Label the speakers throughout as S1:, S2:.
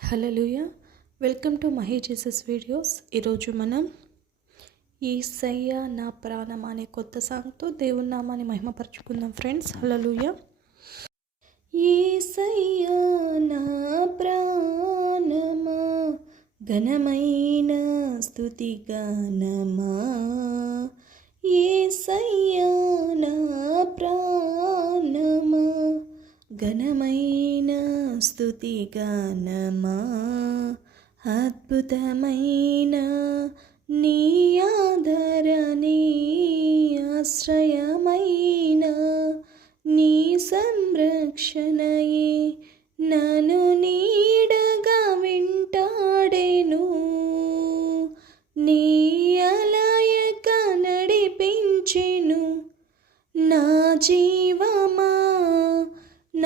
S1: Hallelujah welcome to Mahi Jesus videos. ఈరోజు మనం ఈ సయ్య నా ప్రాణం అనే కొత్త సాంగ్తో దేవుని నామాన్ని మహిమపరచుకుందాం ఫ్రెండ్స్. హలో లూయ ఈ సయ్య నా ప్రాణమా ఘనమైన స్థుతి గానమా. ఏ సయ్య నా ప్రాణమా ఘనమైన స్థుతి గానమా అద్భుతమైన నీ ఆశ్రయమైన నీ సంరక్షణయే నను నీడగా వింటాడేను. నీ అలయక నడిపించెను. నా జీవమా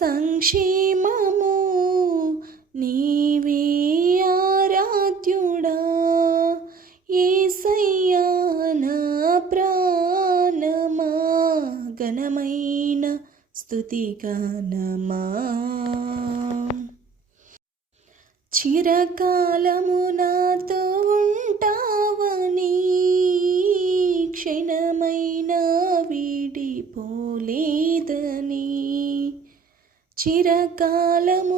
S1: సంక్షేమము నీవే ఆరాధ్యుడా. ఏసయ్యా నా ప్రాణమా ఘనమైన స్థుతిగానమా చిరకాలము చిరకాలము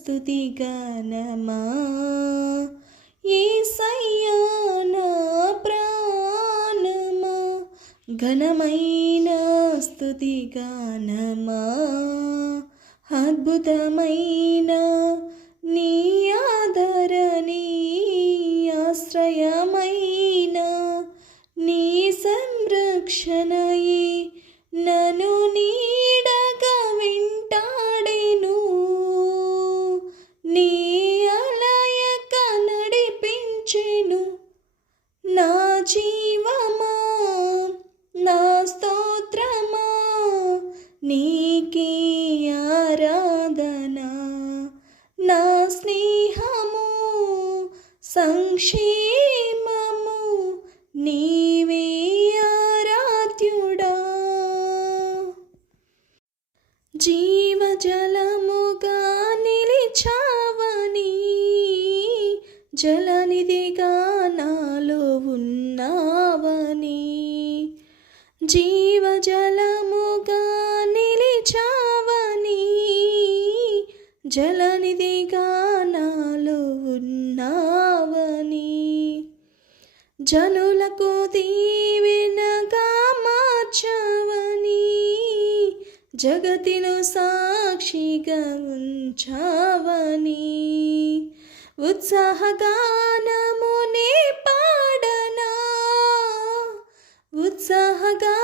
S1: స్తుతి గానమా ఏసయ్యా నా ప్రాణమా. ఘనమైన స్థుతి గానమా అద్భుతమైన నీ ఆదరణి ఆశ్రయమైన నీ సంరక్షణయే నను నీడ సంక్షేమము నీవే ఆరాధ్యుడా. జీవజలముగా నిలిచావని జలనిధిగా నాలో ఉన్నావని జీవజలముగా నిలిచావని జలనిధిగా నాలో ఉన్నా జనులకు దీవెనగా మార్చవని జగతిను సాక్షిగా ఉంచవని ఉత్సాహగానమునే పాడనా? ఉత్సాహగా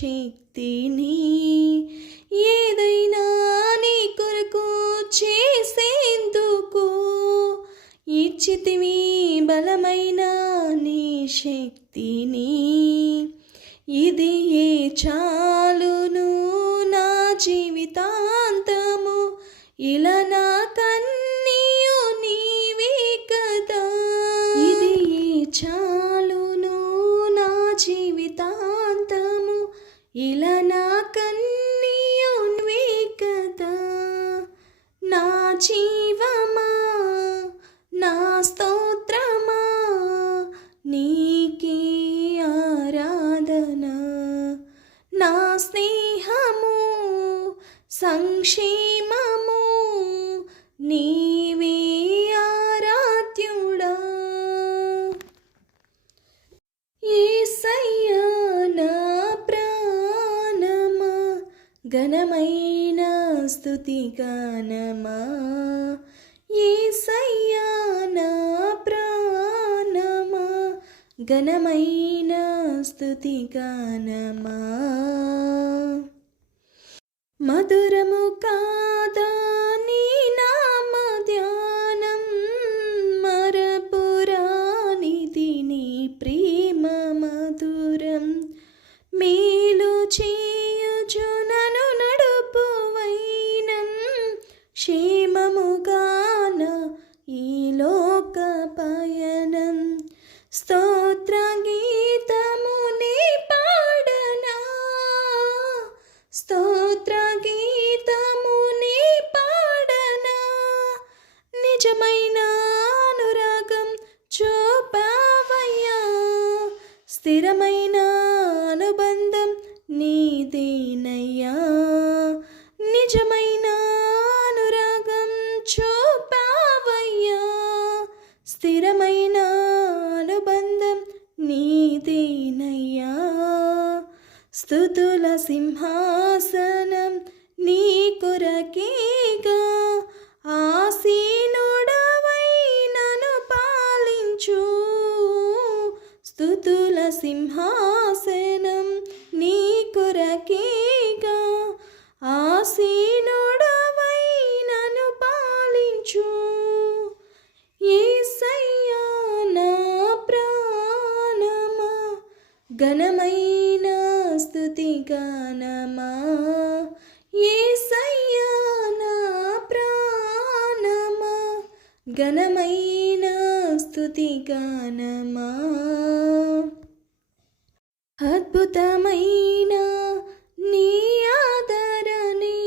S1: శక్తిని ఏదైనా నీ కొరకు చేసేందుకు ఇచ్చితివి బలమైన నీ శక్తిని. ఇది ఏ చాలును నా జీవితాంతము? ఇలా నా సంక్షేమము నీవే ఆరాధ్యుడా. ఏసయ్యా నా ప్రాణమా ఘనమైన స్థుతి గానమా. ఏసయ్యా నా ప్రాణమా ఘనమైన స్థుతి గానమా. మధురము కాదా నీ నామ ధ్యానం? మరపురానిది నీ ప్రేమ మధురం. మేలు చేయుచు నను నడుపు వైనం. క్షే నిజమైన అనురాగం చూపావయ్యా. స్థిరమైన అనుబంధం నీదేనయ్యా. నిజమైన అనురాగం చూపావయ్యా. స్థిరమైన అనుబంధం నీదేనయ్యా. స్థుతుల సింహా సింహాసనం నీ కొరకేగా. ఆసీనుడవై నన్ను పాలించు. ఏసయ్యా నా ప్రాణమా. ఘనమైన స్థుతి గానమా. ఏసయ్యా నా ప్రాణమా. ఘనమైన స్థుతి గానమా. అద్భుతమైన నీ ఆదరణే.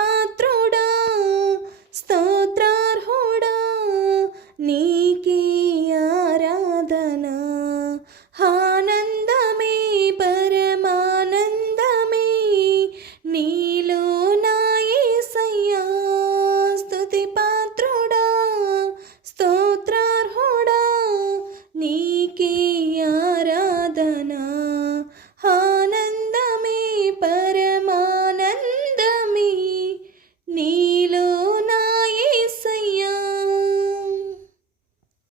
S1: పాత్రుడా స్తోత్ర